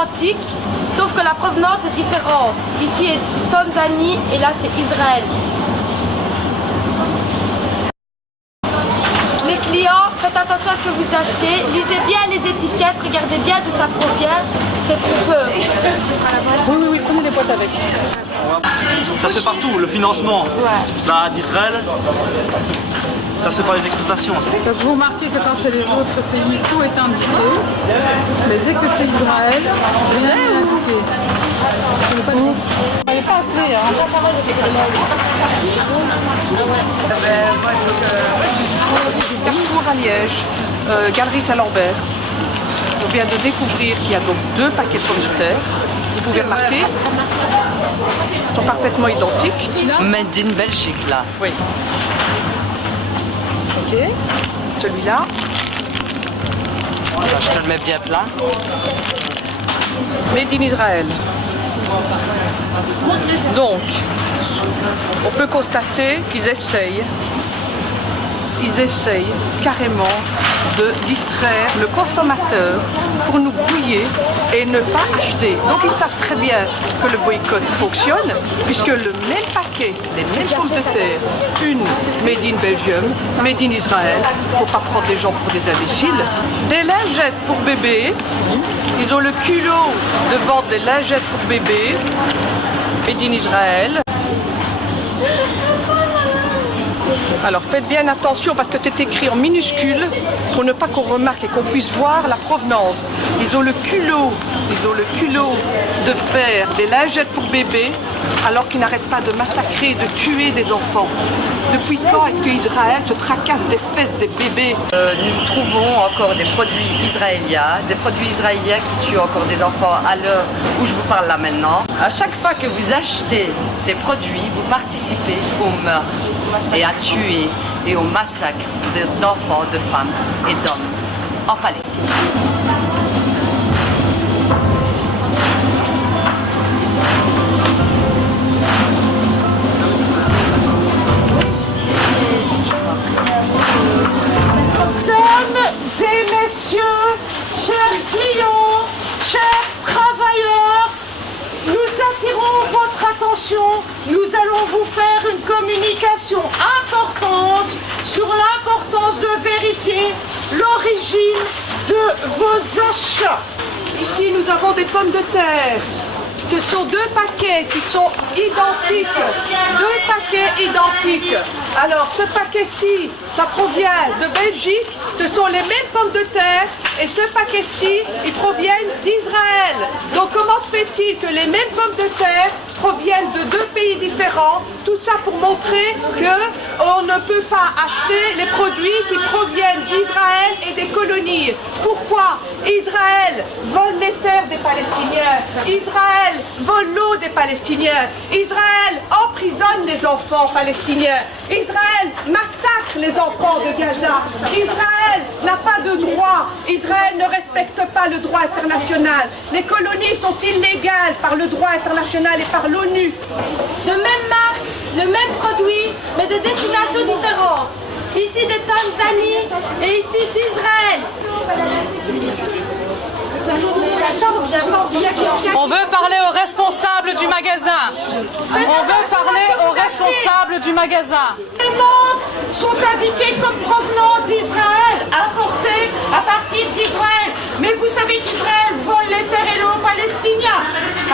identiques, sauf que la provenance est différente. Ici est Tanzanie et là c'est Israël. Les clients, faites attention à ce que vous achetez, lisez bien les étiquettes, regardez bien d'où ça provient, c'est trompeur. Oui, prenez des boîtes avec. Ça se fait partout, le financement d'Israël, ça se fait par les exportations. Donc vous remarquez que quand c'est les autres pays, tout est indiqué, mais dès que c'est Israël, rien n'est indiqué. On n'est pas assez, hein. Carrefour à Liège, Galerie Saint-Lambert. On vient de découvrir qu'il y a donc 2 paquets de pommes de terre. Vous pouvez remarquer, ils sont parfaitement identiques. Made in Belgique là. Oui. Ok. Celui-là. Je te le mets bien plat. Made in Israël. Donc, on peut constater qu'ils essayent carrément de distraire le consommateur pour nous brouiller et ne pas acheter. Donc ils savent très bien que le boycott fonctionne puisque le même paquet, les mêmes pommes de terre, une made in Belgium, made in Israël, il ne faut pas prendre les gens pour des imbéciles. Des lingettes pour bébé, ils ont le culot de vendre des lingettes pour bébé, made in Israël. Alors faites bien attention parce que c'est écrit en minuscule pour ne pas qu'on remarque et qu'on puisse voir la provenance. Ils ont le culot de faire des lingettes pour bébés alors qu'ils n'arrêtent pas de massacrer, de tuer des enfants. Depuis quand est-ce qu'Israël se tracasse des fesses des bébés? Nous trouvons encore des produits israéliens qui tuent encore des enfants à l'heure où je vous parle là maintenant. À chaque fois que vous achetez ces produits, vous participez au meurtre et à tuer et au massacre d'enfants, de femmes et d'hommes en Palestine. Mesdames et messieurs, chers clients, chers travailleurs, nous attirons votre attention. Nous allons vous faire une communication importante sur l'importance de vérifier l'origine de vos achats. Ici nous avons des pommes de terre. Ce sont 2 paquets qui sont identiques. 2 paquets identiques. Alors ce paquet-ci, ça provient de Belgique. Ce sont les mêmes pommes de terre. Et ce paquet-ci, ils proviennent d'Israël. Donc comment se fait-il que les mêmes pommes de terre proviennent de 2 pays différents? Tout ça pour montrer qu'on ne peut pas acheter les produits qui proviennent d'Israël et des colonies. Pourquoi? Israël vole les terres des Palestiniens. Israël vole l'eau des Palestiniens. Israël emprisonne les enfants palestiniens. Israël massacre les enfants de Gaza. Israël n'a pas de droit. Israël ne respecte pas le droit international. Les colonies sont illégales par le droit international et par l'ONU. De même marque, le même produit, mais de destinations différentes. Ici de Tanzanie et ici d'Israël. On veut parler au responsable du magasin. On veut parler au responsable du magasin. Les montres sont indiquées comme provenant d'Israël, importées à partir d'Israël. Mais vous savez qu'Israël vole les terres et l'eau aux Palestiniens.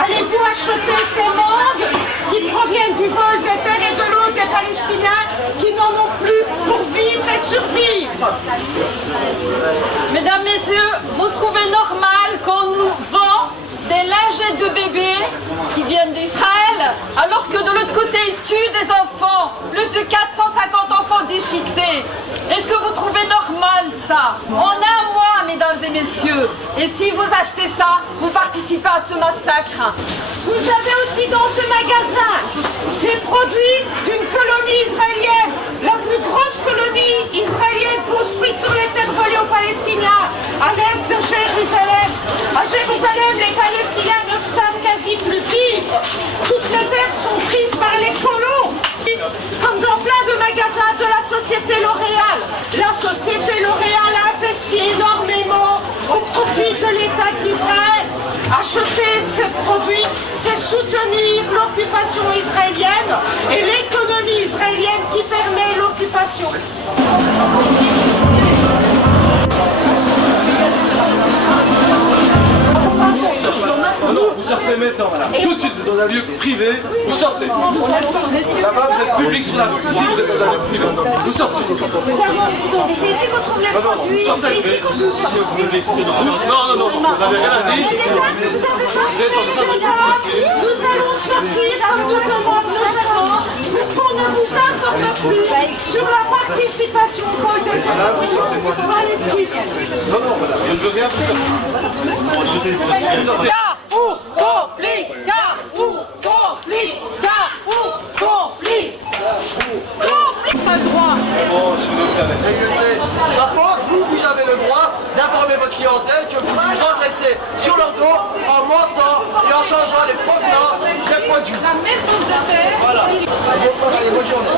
Allez-vous acheter ces mangues qui proviennent du vol des terres et de l'eau des Palestiniens qui n'en ont plus pour vivre et survivre? Mesdames, Messieurs, vous trouvez normal qu'on nous vend des lingettes de bébés qui viennent d'Israël, alors que de l'autre côté, ils tuent des enfants, plus de 450 enfants déchiquetés. Est-ce que vous trouvez normal ça? En un mois, mesdames et messieurs, et si vous achetez ça, vous participez à ce massacre. Vous avez aussi dans ce magasin des produits d'une colonie israélienne, la plus grosse colonie israélienne construite sur les terres volées aux Palestiniens, à l'est de Jérusalem. À Jérusalem, les Palestiniens ne savent quasi plus vivre. Toutes les terres sont prises par les colons, comme dans plein de magasins de la société L'Oréal. La société L'Oréal a investi énormément au profit de l'État d'Israël. Achetez produits, c'est soutenir l'occupation israélienne et l'économie israélienne qui permet l'occupation. Non, vous sortez maintenant, madame. Tout de suite, vous êtes dans un lieu privé, vous sortez. Là-bas, vous êtes public sur la rue. Ici, vous êtes dans un lieu privé. Vous sortez. C'est ici qu'on trouve les produits. Sortez. Non, vous n'avez rien à dire. Nous allons sortir comme nous demande le gérant, puisqu'on ne vous informe plus sur la participation au pôle de palestinienne. Non, madame, je ne veux rien, vous sortez. Carrefour, complice, Carrefour, complice, Carrefour, complice. Pas le droit. Et je sais. Par contre, vous avez le droit d'informer votre clientèle que vous vous redressez sur leur dos en mentant et en changeant les provenances des produits. La même pomme de terre. Voilà. Bonne journée.